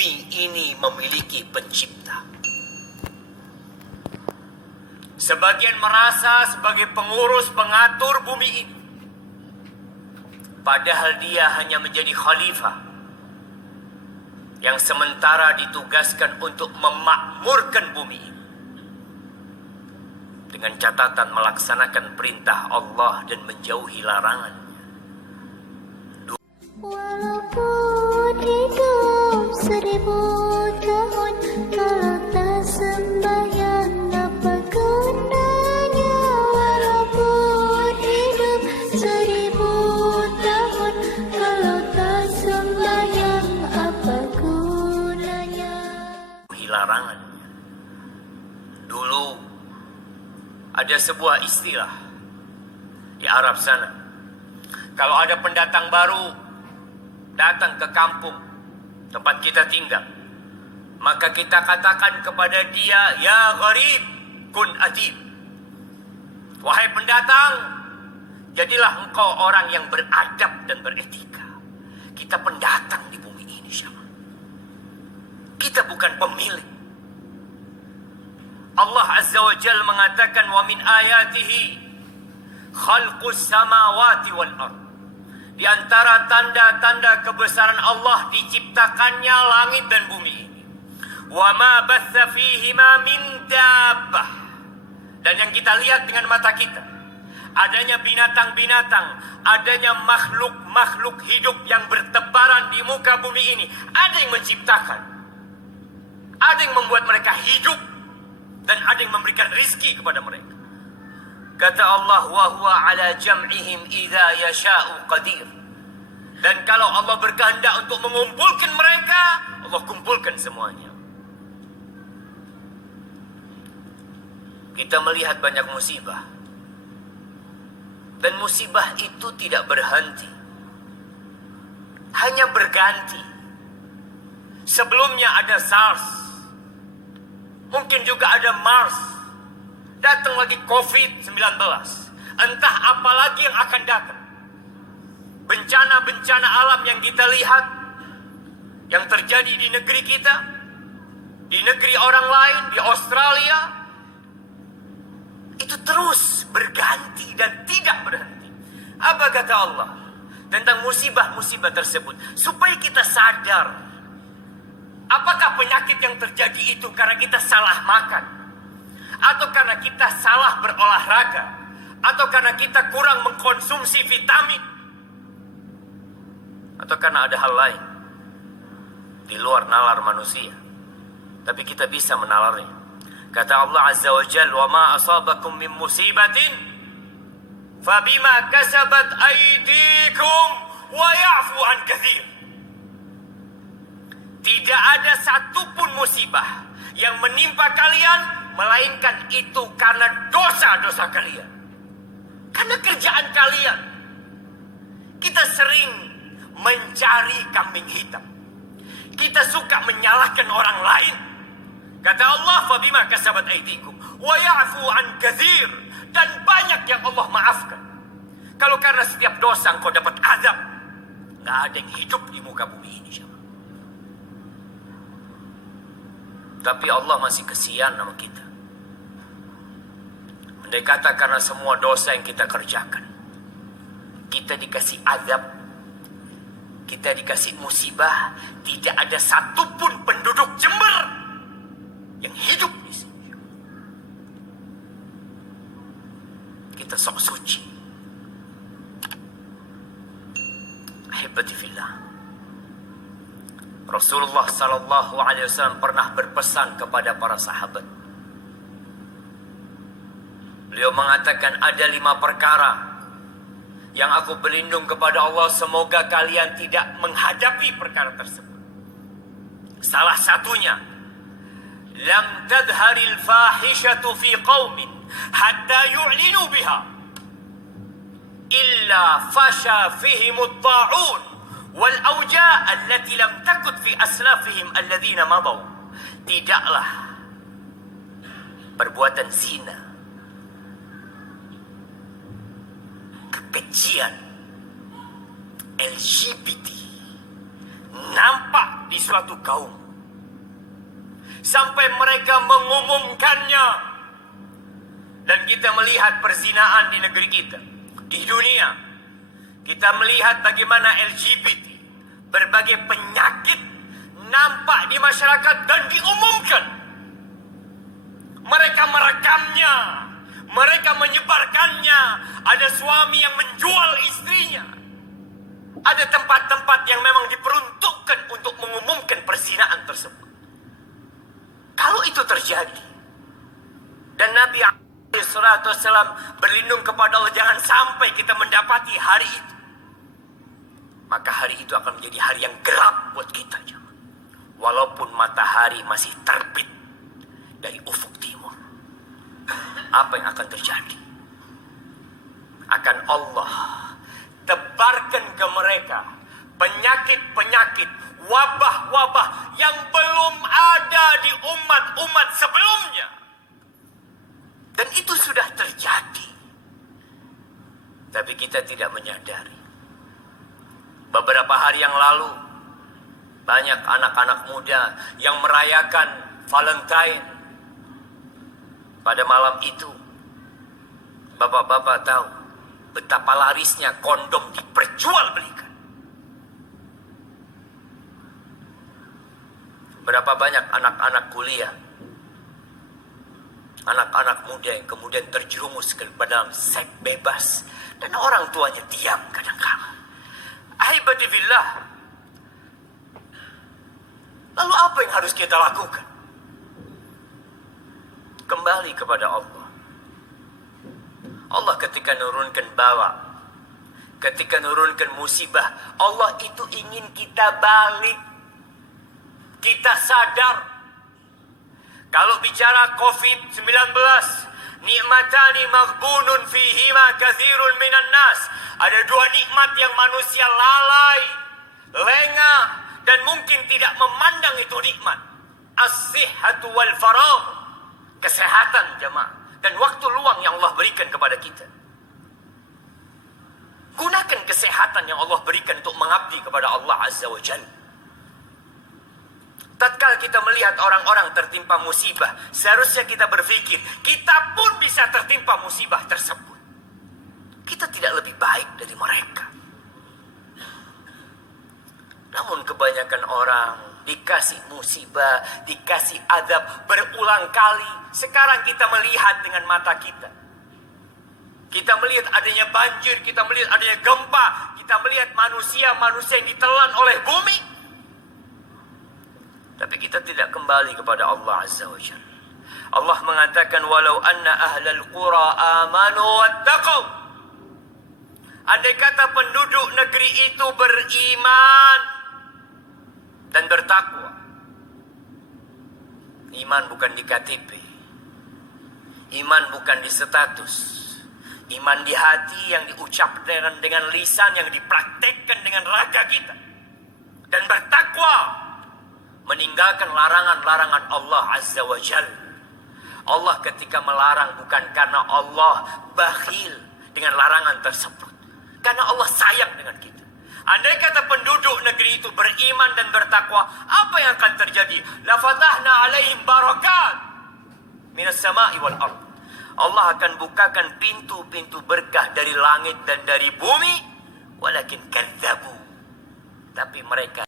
bumi ini memiliki pencipta. Sebagian merasa sebagai pengurus pengatur bumi ini, padahal dia hanya menjadi khalifah yang sementara ditugaskan untuk memakmurkan bumi ini dengan catatan melaksanakan perintah Allah dan menjauhi larangan. Walaupun hidup 1000 tahun, kalau tak sembahyang apa gunanya? Walaupun hidup 1000 tahun, kalau tak sembahyang apa gunanya? Larangan. Dulu ada sebuah istilah di Arab sana. Kalau ada pendatang baru datang ke kampung tempat kita tinggal, maka kita katakan kepada dia, ya gharib kun adib. Wahai pendatang, jadilah engkau orang yang beradab dan beretika. Kita pendatang di bumi ini, Syama. Kita bukan pemilik. Allah Azza wa Jalla mengatakan, wa min ayatihi khalqus samawati wal ard. Di antara tanda-tanda kebesaran Allah diciptakannya langit dan bumi ini. Wa ma batha fihima min dabbah. Dan yang kita lihat dengan mata kita, adanya binatang-binatang, adanya makhluk-makhluk hidup yang bertebaran di muka bumi ini. Ada yang menciptakan, ada yang membuat mereka hidup, dan ada yang memberikan rizki kepada mereka. Kata Allah, wa huwa ala jam'ihim idza yasha'u qadir. Dan kalau Allah berkehendak untuk mengumpulkan mereka, Allah kumpulkan semuanya. Kita melihat banyak musibah, dan musibah itu tidak berhenti, hanya berganti. Sebelumnya ada SARS, mungkin juga ada MERS, datang lagi COVID-19, entah apa lagi yang akan datang. Bencana-bencana alam yang kita lihat, yang terjadi di negeri kita, di negeri orang lain, di Australia, itu terus berganti dan tidak berhenti. Apa kata Allah tentang musibah-musibah tersebut? Supaya kita sadar, apakah penyakit yang terjadi itu karena kita salah makan, atau karena kita salah berolahraga, atau karena kita kurang mengkonsumsi vitamin, atau karena ada hal lain di luar nalar manusia, tapi kita bisa menalarnya. Kata Allah Azza wa Jalla, wa ma asabakum min musibatin fabima kasabat aydikum wa ya'fu an katsir. Tidak ada satupun musibah yang menimpa kalian melainkan itu karena dosa-dosa kalian, karena kerjaan kalian. Kita sering mencari kambing hitam, kita suka menyalahkan orang lain. Kata Allah, fabima kasabat aydikum wa ya'fu an katsir, dan banyak yang Allah maafkan. Kalau karena setiap dosa engkau dapat azab, nggak ada yang hidup di muka bumi ini. Tapi Allah masih kesian sama kita. Andai kata karena semua dosa yang kita kerjakan, kita dikasih azab, kita dikasih musibah, tidak ada satupun penduduk Jember yang hidup di sini. Kita sok suci. Ahibati fillah, Rasulullah sallallahu alaihi wasallam pernah berpesan kepada para sahabat. Beliau mengatakan, ada 5 perkara yang aku berlindung kepada Allah semoga kalian tidak menghadapi perkara tersebut. Salah satunya, lam tadharil fahishatu fi qaumin hatta yu'linu biha illa fasha fihimut ta'un wal auja' allati lam takut fi aslafihim alladhina madaw. Tidaklah perbuatan zina, kekejian, LGBT nampak di suatu kaum sampai mereka mengumumkannya. Dan kita melihat perzinaan di negeri kita, di dunia. Kita melihat bagaimana LGBT, berbagai penyakit nampak di masyarakat dan diumumkan. Mereka merekamnya, mereka menyebarkannya. Ada suami yang menjual istrinya. Ada tempat-tempat yang memang diperuntukkan untuk mengumumkan perzinaan tersebut. Kalau itu terjadi, dan Nabi SAW berlindung kepada Allah jangan sampai kita mendapati hari itu, maka hari itu akan menjadi hari yang gelap buat kita. Walaupun matahari masih terbit dari ufuk timur, apa yang akan terjadi? Akan Allah tebarkan ke mereka penyakit-penyakit, wabah-wabah yang belum ada di umat-umat sebelumnya. Dan itu sudah terjadi. Tapi kita tidak menyadari. Beberapa hari yang lalu, banyak anak-anak muda yang merayakan Valentine. Pada malam itu, bapak-bapak tahu betapa larisnya kondom diperjualbelikan. Berapa banyak anak-anak kuliah, anak-anak muda yang kemudian terjerumus ke dalam seks bebas, dan orang tuanya diam kadang-kadang. Ahibadillah. Lalu apa yang harus kita lakukan? Kembali kepada Allah. Allah ketika nurunkan bala, ketika nurunkan musibah, Allah itu ingin kita balik. Kita sadar. Kalau bicara COVID-19, nikmatani maghbunun fihima kathirun minan nas. Ada dua nikmat yang manusia lalai, lengah, dan mungkin tidak memandang itu nikmat. As-sihhatu wal faragh. Kesehatan jemaah. Dan waktu luang yang Allah berikan kepada kita. Gunakan kesehatan yang Allah berikan untuk mengabdi kepada Allah Azza wa Jalla. Tatkala kita melihat orang-orang tertimpa musibah, seharusnya kita berpikir, kita pun bisa tertimpa musibah tersebut. Kita tidak lebih baik dari mereka. Namun kebanyakan orang dikasih musibah, dikasih azab berulang kali. Sekarang kita melihat dengan mata kita. Kita melihat adanya banjir, kita melihat adanya gempa, kita melihat manusia-manusia yang ditelan oleh bumi. Tapi kita tidak kembali kepada Allah Azza wa Jalla. Allah mengatakan, walau anna ahlal qura amanu wattaqau. Andai kata penduduk negeri itu beriman dan bertakwa. Iman bukan di KTP. Iman bukan di status. Iman di hati yang diucapkan dengan lisan, yang dipraktekkan dengan raga kita. Dan bertakwa, meninggalkan larangan-larangan Allah Azza wa Jalla. Allah ketika melarang bukan karena Allah bakhil dengan larangan tersebut, karena Allah sayang dengan kita. Andai kata penduduk negeri itu beriman dan bertakwa, apa yang akan terjadi? La fatahna alaihim barakat minas sama'i wal ard. Allah akan bukakan pintu-pintu berkah dari langit dan dari bumi. Walakin kadzabu, tapi mereka